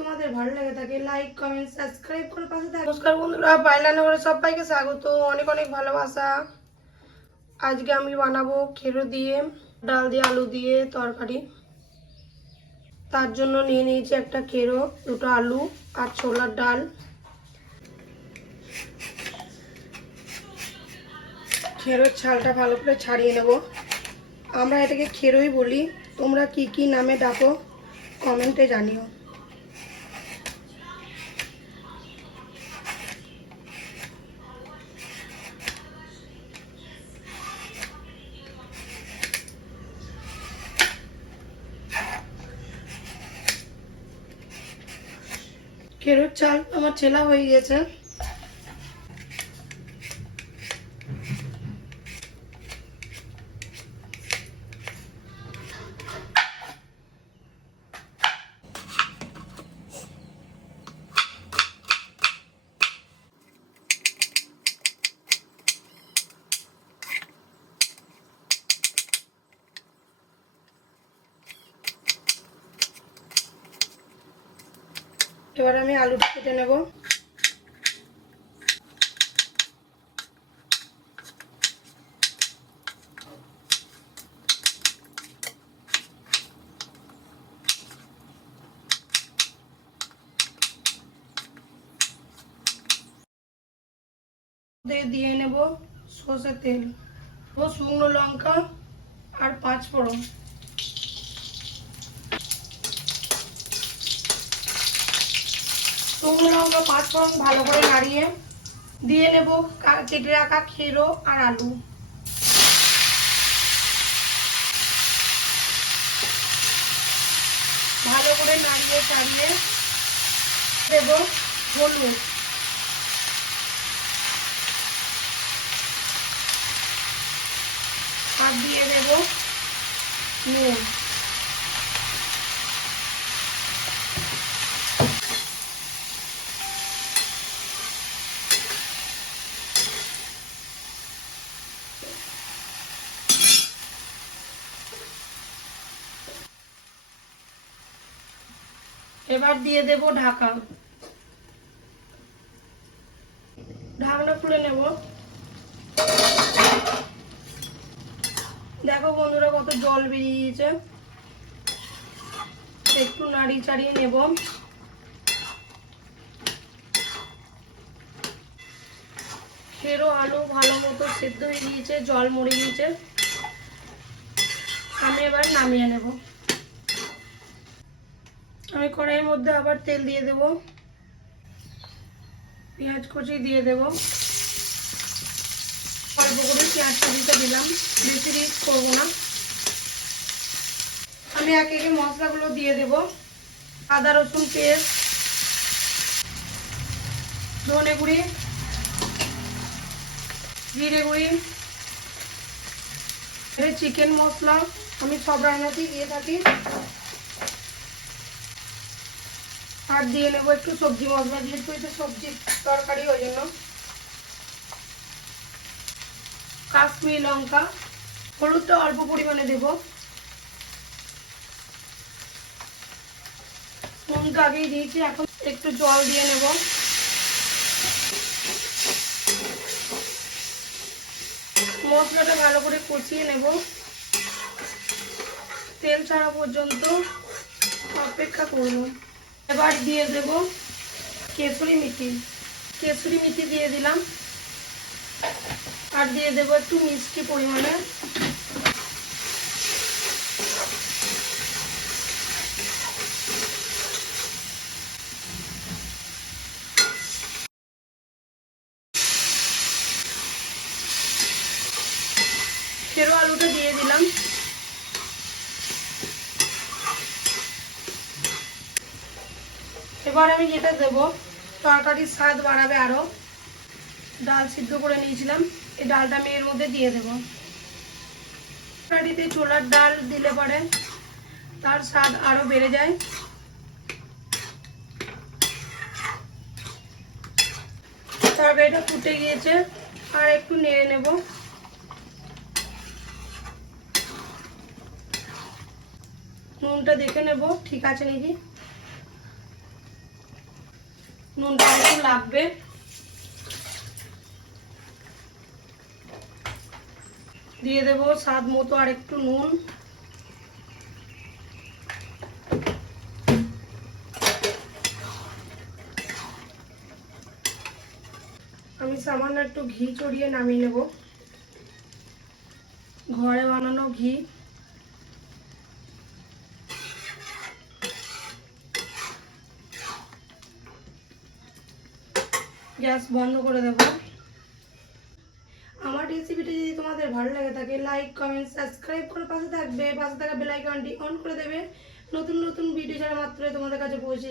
তোমাদের ভালো লাগে থাকে লাইক কমেন্ট সাবস্ক্রাইব করে পাশে থাকো। নমস্কার বন্ধুরা, পাইলানে করে সবাইকে স্বাগত, অনেক অনেক ভালোবাসা। আজকে আমি বানাবো খেরো দিয়ে ডাল দিয়ে আলু দিয়ে তরকারি। তার জন্য নিয়ে নিয়েছি একটা খেরো, দুটো আলু আর ছোলার ডাল। খেরোর ছালটা ভালো করে ছাড়িয়ে নেব। আমরা এটাকে খেরোই বলি, তোমরা কি কি নামে ডাকো কমেন্টে জানিও। খেরোর চাল আমার ছেলা হয়ে গেছে। এবার আমি আলুটা কেটে নেব। দিয়ে নেব সরষের তেল, শুকনো লঙ্কা আর 5 ফোড়ন। শুকনো লঙ্কা 5 ফোড়ন ভালো করে নাড়িয়ে দিয়ে নেব কেটে রাখা খেরো আর আলু। ভালো করে নাড়িয়ে চাড়িয়ে দেব হলুদ, আর দিয়ে দেব নুন। এবার দিয়ে দেব ঢাকা, ঢাকনা খুলে নেব। দেখো বন্ধুরা কত জল বেরিয়েছে, একটু নাড়িয়ে চাড়িয়ে নেব। খেরো আলু ভালো মতো সেদ্ধ হয়ে গিয়েছে, জল মরে গিয়েছে। আমি এবার নামিয়ে নেব। আমি কড়াইয়ের মধ্যে আবার তেল দিয়ে দেব, পেঁয়াজ কুচি দিয়ে দেব। অল্প করে পেঁয়াজ কুচিটা দিলাম, বেশি রিচ করবো না। আমি একে একে মশলাগুলো দিয়ে দেব। আদা রসুন পেস্ট, ধনে গুঁড়ি, জিরে গুঁড়ি, চিকেন মশলা আমি সব রান্নাতেই দিয়ে থাকি। আর দিয়ে নেবো একটু সবজি মশলা, যেহেতু এটা সবজি তরকারি ওই জন্য। কাশ্মীরি লঙ্কা, হলুদটা অল্প পরিমাণে দেব। নুনটা আগেই দিয়েছি, এখন একটু জল দিয়ে নেব। মশলাটা ভালো করে কষিয়ে নেব, তেল ছাড়া পর্যন্ত অপেক্ষা করব। এবার দিয়ে দেব কেসুরি মেথি, কেসুরি মেথি দিয়ে দিলাম। আর দিয়ে দেব একটু মিষ্টি পরিমাণে। খেরো আলুটা দিয়ে দিলাম। এবার আমি যেটা দেব তরকারির স্বাদ বাড়াবে আরো, ডাল সিদ্ধ করে নিয়েছিলাম, এই ডালটা আমি এর মধ্যে দিয়ে দেব। তরকারিতে ছোলার ডাল দিলে পরে তার স্বাদ আরো বেড়ে যায়। তরকারিটা ফুটে গিয়েছে, আর একটু নেড়ে নেব। নুনটা দেখে নেব ঠিক আছে নাকি। নুনটা একটু লাগবে। দিয়ে দেব স্বাদ মতো আর একটু নুন। আমি সামান্য একটু ঘি ছড়িয়ে নামিয়ে নেব, ঘরে বানানো ঘি। গ্যাস বন্ধ করে দেব। আমার রেসিপিটা যদি তোমাদের ভালো লাগে থাকে লাইক কমেন্ট সাবস্ক্রাইব করে পাশে থাকবে, পাশে থাকা বেল আইকনটি অন করে দেবে। নতুন নতুন ভিডিও ছাড়া মাত্রই তোমাদের কাছে পৌঁছে